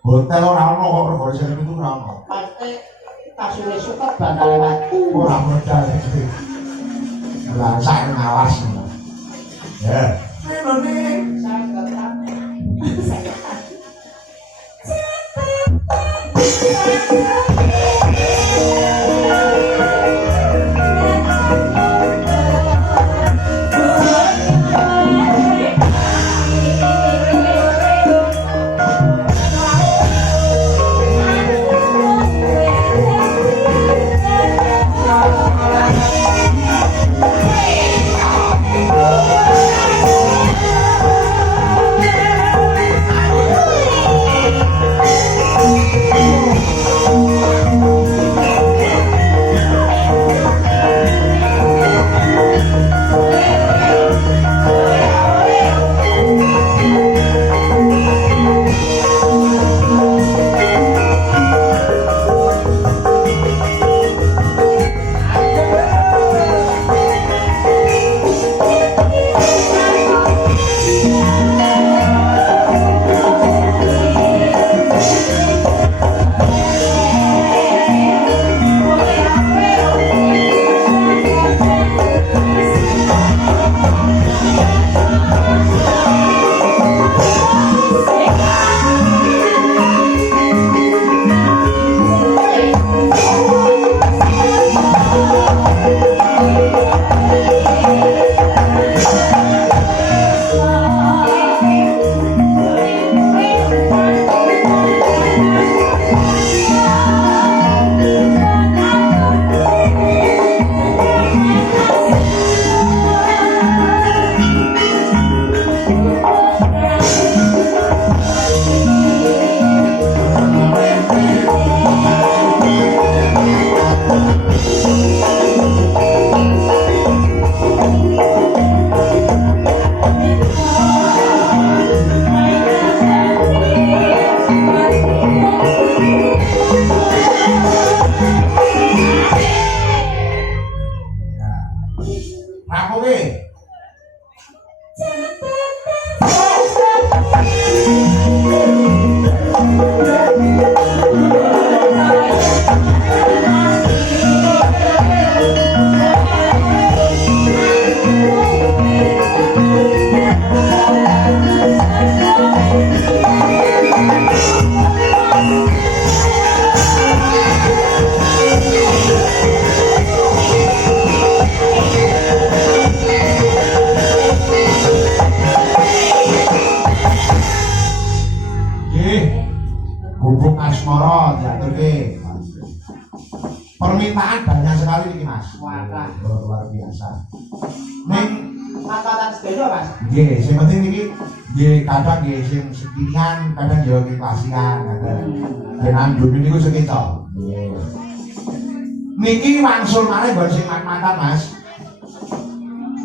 Hotel ora ono kok regane sing itu ora ono. Pasti kasure suka bakal lewat. Ora modal iki. Lah sak ngawas. Ya. Ayo nih. Saya tetap. Permintaan banyak sekali nih Mas. Wah, luar biasa. Neng makanan sepeda Mas. Nggih, sing penting iki nggih kadang nggih sing sekian, kadang yo iki pasian, kadang. Ben andun niku sekeca. Nggih. Niki wangsul malih nggon sing mantan Mas.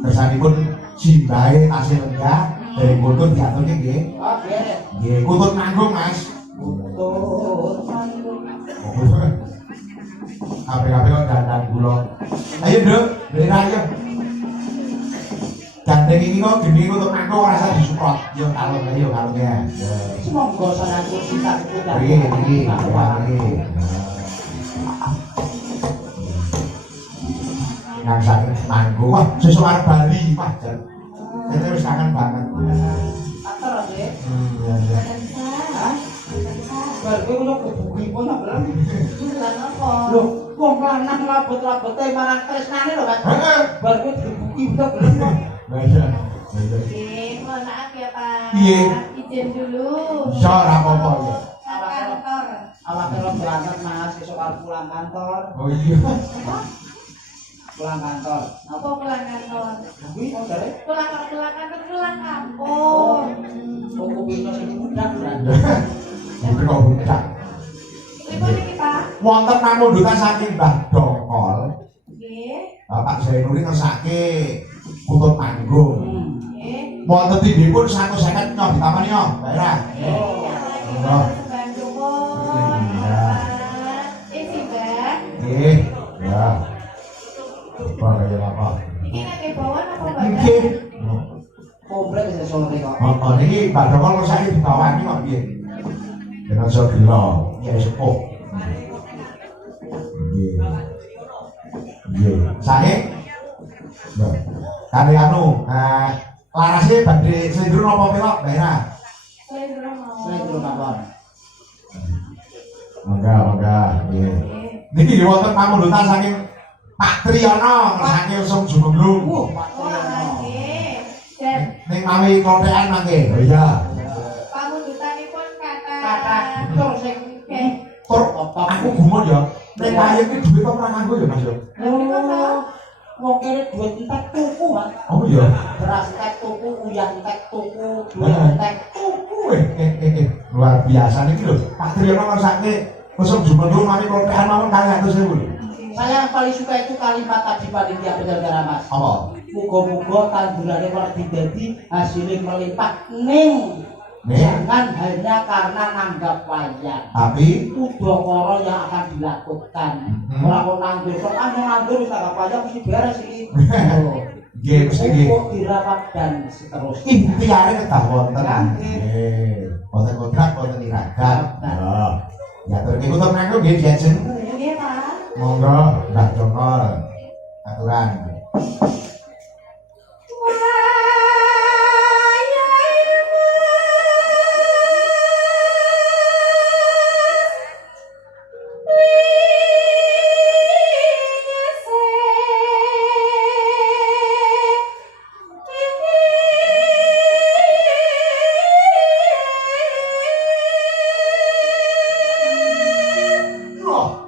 Kersanipun jimbahe tasih lenggah dari kutut diaturke nggih. Oh, nggih. Nggih, kutut manggung Mas. Kutut manggung. Kabeh-kabeh kok dandan kula. Ayo, Nduk, Nduk ayo. Gandeng ini kok gini kutut manggung rasa disupport. Yo kalau ayo kalungnya. Semoga sanadipun kita kuda. Iki. Yang sakit manggung. Wah, sesuk arep Bali, Pak. Saya wis kangen banget. Atur nggih. Iya. Bar kowe kok kebuki pun tak belum. Bulan apa? Lho, wong lanang labet-labete marang tresnane lho, Mas. Heeh. Bar kowe kebuki tak belum kok. Lah iya. Mohon maaf ya Pak. Iya. Izin dulu. Iso ora apa-apa ya. Kantor. Awak kira berangkat Mas, besok arep pulang kantor. Oh iya. Pulang kantor. Apa pulang kantor? Kuwi kok dari Pulang kantor, pulang kampung. toko pino sing budak kan. Itu kok budak. Pripun iki Pak? Wonten pamundutan saking Mbah Dongkol, Nggih. Bapak Zainuri ngersake kutut manggung. Nggih. Wonten tindipun 150 nyoh ditamani nyoh, Mbak Era. Iya. Bandung. Iya. Isi Mbak. Nggih. Ya. Apa kaya apa? Iki ngake bawaan apa badan? Nggih. Komplit wis sore kok. Oh, niki Mbah Dongkol ngersake dibawani kok piye? Yen aja gelo, ya sepuh. Nggih. Nggih. Sae Lho, kali anu, larasnya badhe slendro napa pelok, Mbak Era? Saya belum mawon. Mongga, nggih. Niki wonten pamundutan saking Pak Triyono saking Usum Jumenglung. Pak Oh, Triyono. nggih. Dan Ning mawi kontekan mangke. Oh iya. pamundutanipun kata Kata tur sing nggih. Tur aku gumun ya. Nek wayang iki dhuwit kok ora nganggo ya, Mas yo. Wong kene duit entek tuku, Mas. Oh iya. Beras entek tuku, uyah entek tuku, duit entek tuku. Luar biasa niki lho. Pak Triyono ngersake Usum Jumenglung mawi kontekan mawon 200.000 lho. Saya yang paling suka itu kalimat tadi panitia penyelenggara Mas. Apa? Muga-muga tandurannya kalau didadi hasilnya melimpah ning. Nih, Jangan hanya karena nanggap wayang. tapi Udakara yang akan dilakukan. Orang kok nanggur, kok nanggur wis tanggap wayang mesti beres iki. nggih mesti nggih. Pupuk dirawat dan seterusnya. Intiane kedah wonten. Kan? Nggih. Wonten kontrak, wonten iradat. Oh. Ya terus iku to mangko nggih diajeng. Nggih, Pak. Monggo Mbah Dongkol. Aturan. Loh,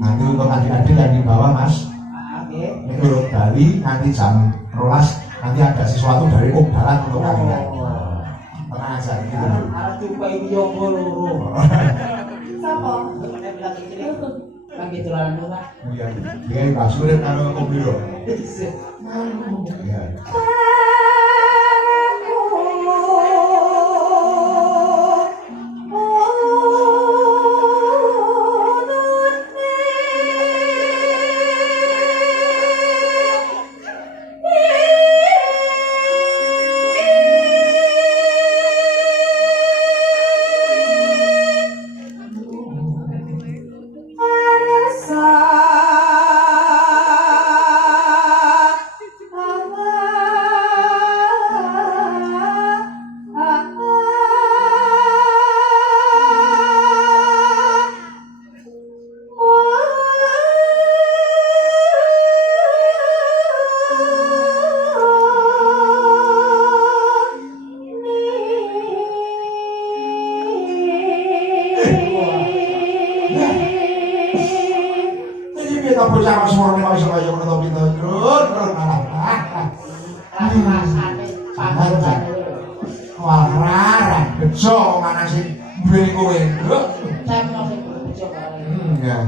nanti untuk adik-adik yang di bawah Mas, Oke. ini turun Bali nanti jam 12 nanti ada sesuatu dari Dalan untuk kalian. Tenang aja gitu dulu. Arep jumpai yoga loro. Sapa? Nek bilang iki kangge dolanan rumah. Iya, dia Mbak Surip karo Om Biro. Iya. Rasa to bocah kok suarane kok iso kaya ngono to pintu. Terus malah. Rasane panggonan lho. Wah, rarang bejo mana sing duwe kowe. Saya mau sing bejo karo. Ya.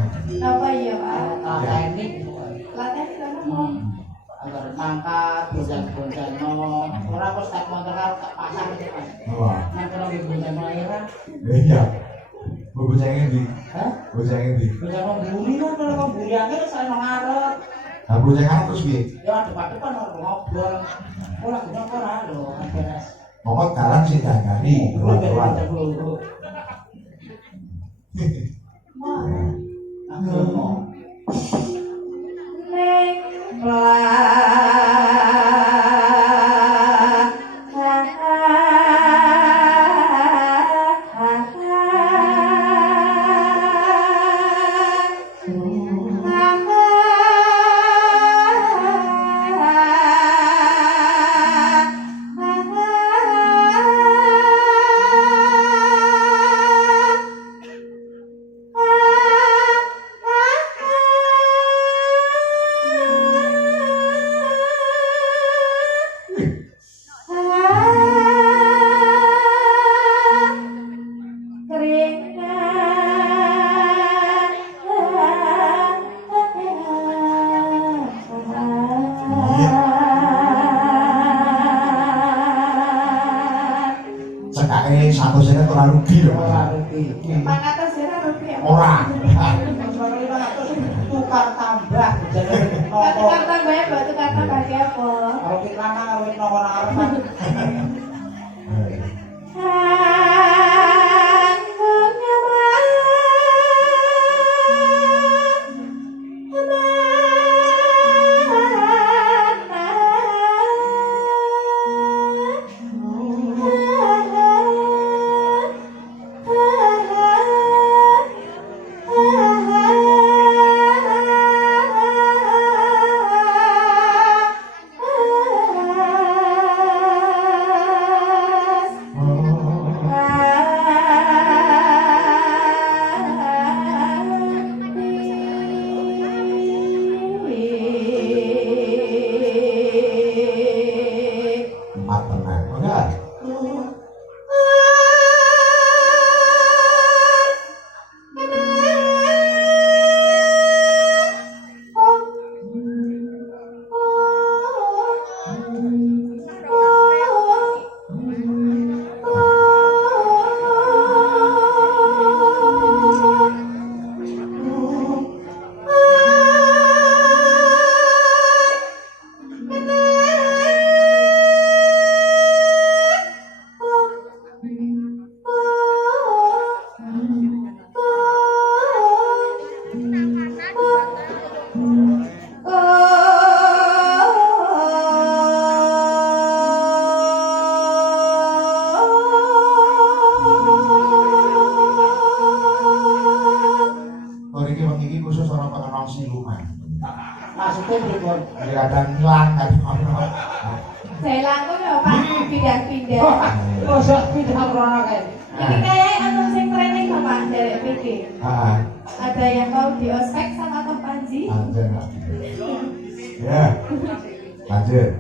Apa iya Pak? Teknik. Latihan di sana mau. Agar mangkat, bonjang-bonjangno. Ora kok tak motor karo tak pasang iki, Mas. Wah. Nang kena bonjang era. Iya. Bocah ngendi? Hah? Bocah ngendi? Bonjang mburi kan kalau mburi akeh saya nang ngarep. Lah bocah kan terus piye? Ya depan-depan ngobrol. Ora guna ora lho, beres. Pokok dalan sing dagani. Ora Keluar. Mau. Agama. Neng cekake satu sene ora rugi lho. Ora rugi. Pangatas ya rugi ya. Ora. Tukar tambah jadi Tukar nopo. tambah ya, Mbak. Tukar tambah ki apa? Kalau kita lanang kawin nopo arep. Empat tenang. Enggak. Iki wong iki khusus ora pengenal siluman. Maksudnya pripun? Kadang ngilang kan ono. Saya langsung ya Pak, pindah-pindah. Kosok pindah krono kae. Ini kayak anu sing training Bapak dari PD. Ah, Ada yang mau di ospek sama Kak Panji. anjir. Ya. Lanjut.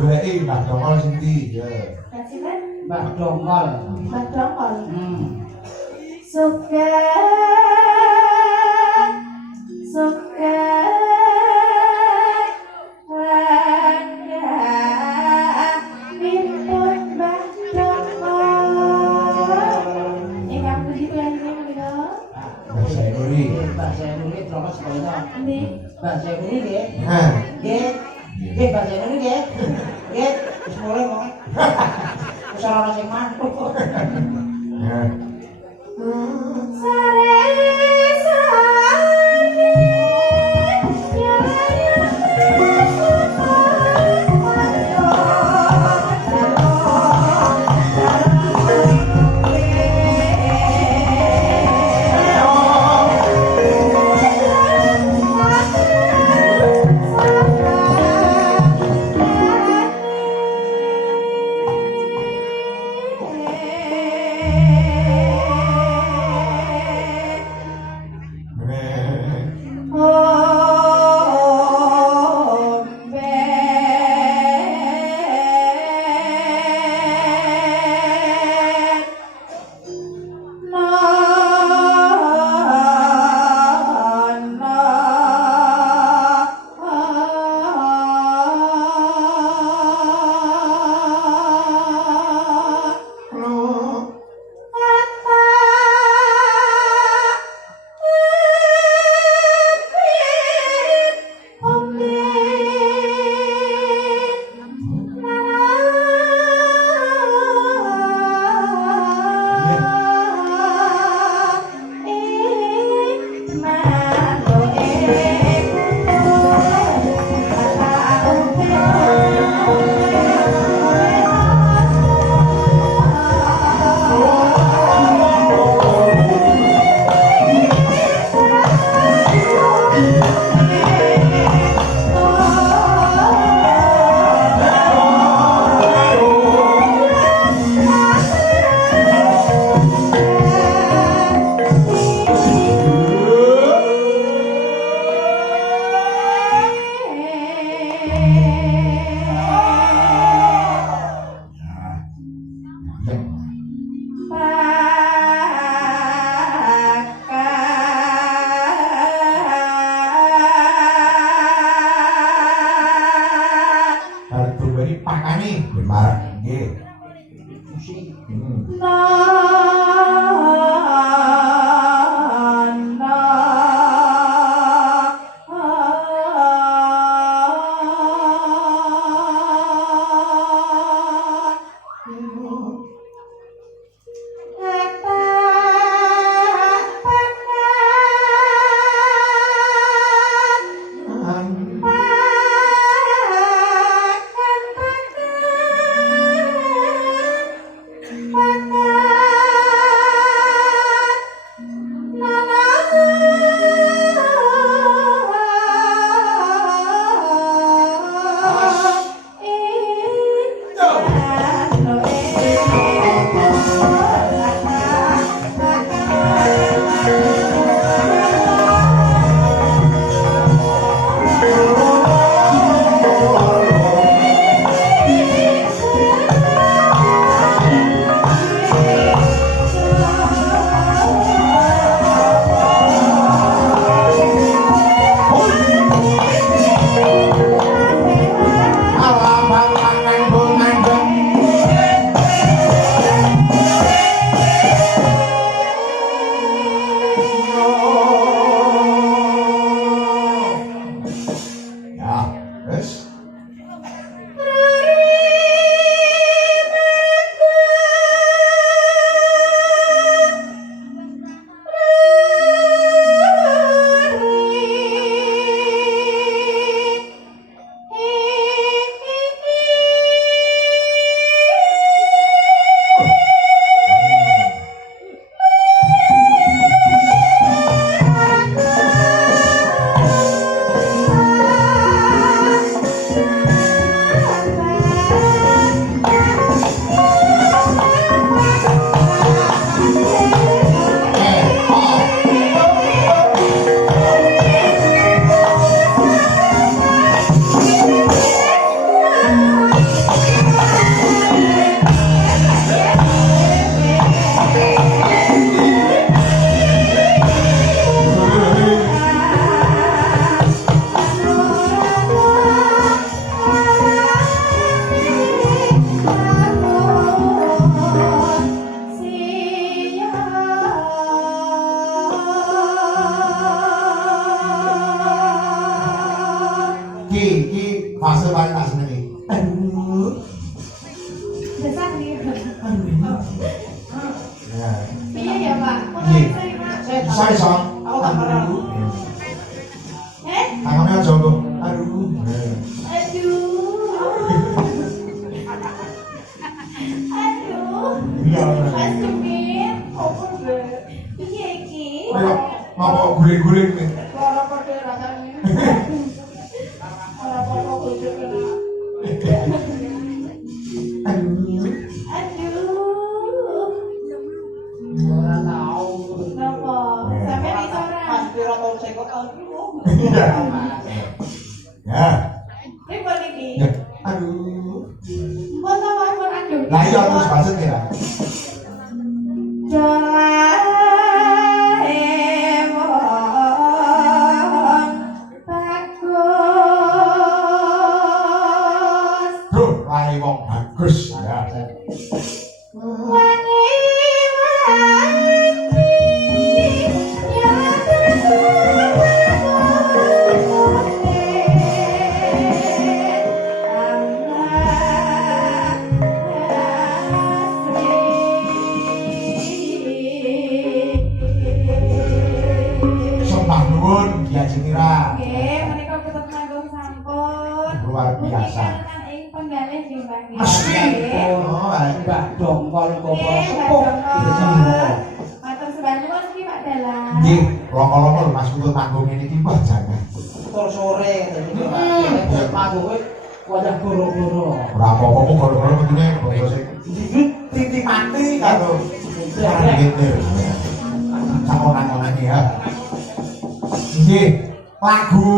goleki Mbah Dongkol Sinti ya. Kasihkan Mbak Dongkol. Mbak Dongkol. Suka Mimpun Mbak Dongkol. Kamu begitu yang ini gitu. Mbah Zainuri. Mbak Zainuri terus sekolah. Ini Mbak Zainuri nggih. Hah. Nggih. Nggih Mbak Zainuri nggih. Nggih, wis mulai kok. Wis ora sing mantuk. Ya. Bye. guling-guling nih. Ora padha rasane. Ora padha bojo kena. Aduh. Aduh. Ora tau. Kenapa? Sampai di ora. Mas piro tahun saya kok tahun dulu. Iya. Ya. Ribet iki. Ya. Aduh. Mbok tahu iPhone aduh. Lah iya terus bahasa kira. Doraemon bagus. Bro, lari wong bagus ya. Wangi-wangi yang Sembah nuwun Diajeng Ira. Oke, menika ketut manggung sampun. Luar biasa. Kan ing penggalih nggih Mbak. Mesti. Oh, Mbak Dongkol kok Nggih, sepuh. Matur sembah nuwun iki Pak Dalang. nggih, loko-loko lho Mas Putut manggung ini iki wah jangan. Tur sore dadi manggung kuwi wajah goro-goro. Ora apa-apa kok gara-gara begini basa sing titik mati karo gitu. Sakonan-konan ya. Nggih, lagu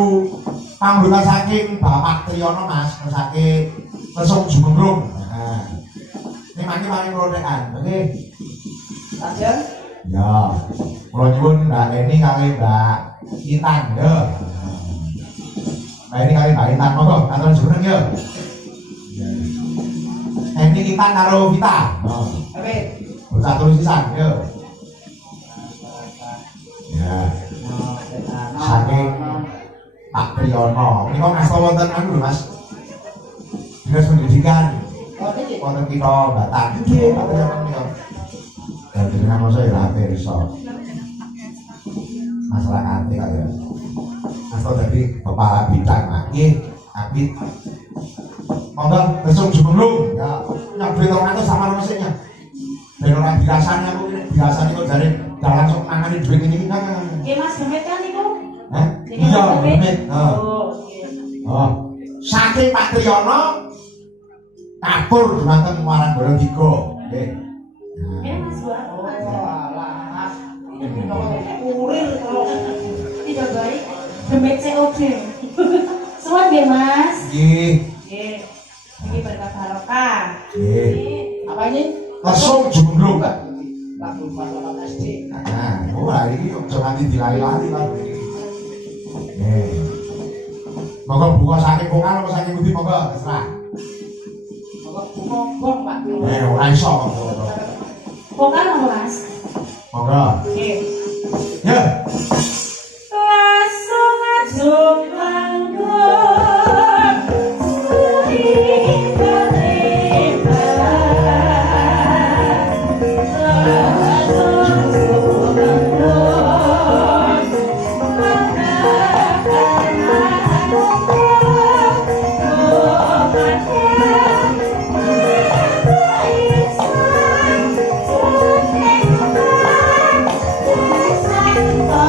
pambutan saking Bapak Triyono Mas, saking Lesung Jumengrung. Nah. Ini mari nglonekan, oke? Lajeng Ya. Kula nyuwun Mbak Eni kali Mbak Intan ya. Mbak Eni kali Mbak Intan monggo atur jeneng ya. Eni Intan karo Vita. Oh. Ewe. Bocah tulis sisan ya. Ya. Saking Pak Priyono. Menika ngasta wonten anu lho Mas. Dinas Pendidikan Oh iki. wonten kita Batak. Nggih, Pak Priyono menika. Dan jenengan masa ya ate iso. Masyarakat kaya ya. Ngasta dadi kepala bidang nggih, Abid. Monggo besok Jumengrung ya nyabri 200 sama mesinnya. Ben ora dirasani aku ini dirasani kok jare dalan sok nangani duit ini kan. Nggih Mas Demit kan niku. Hah? Iya, Demit. Heeh. Oh, nggih. Oh. Saking Pak Triyono kapur dumateng Muarang Borotigo. Nggih. Ya Mas buat. Oh alah. Ini nomor kurir terus. Tidak baik. Demit COD. Suwun nggih Mas. Nggih. Nggih. Iki berkah barokah. Nggih. Apa ini? Lesung Jumengrung. Lagu pahlawan SD. Nah, wah ini aja nganti dilali-lali lagu iki. Nggih. Monggo buka saking vokal apa saking pundi monggo terserah. Ngomong Pak. Ora iso. Vokal apa Mas? Monggo. Nggih. Ya. Langsung ajung manggung sering Oh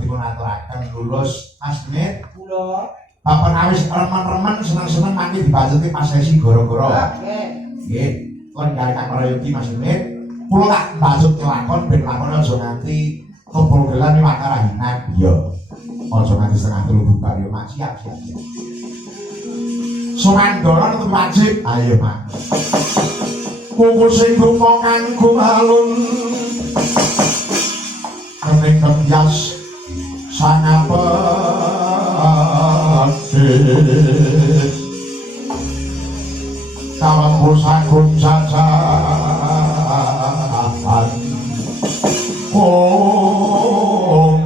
dipun aturaken lulus Mas Demit. Kula. Bapak awis remen-remen seneng-seneng mangke dibajeti pas sesi gara-gara. Nggih. Nggih, kon gawe Kang Prayogi Mas Demit. Kula tak bajet lakon ben lakone aja nganti kebogelan iki makarahinan. Iya. Aja nganti setengah telu bubar yo Mak, siap. Sumandara itu wajib. Ayo Mak. Kuku sing gumongan gumalun. Kening kemyas sangapet. Kawan sagun sajahan om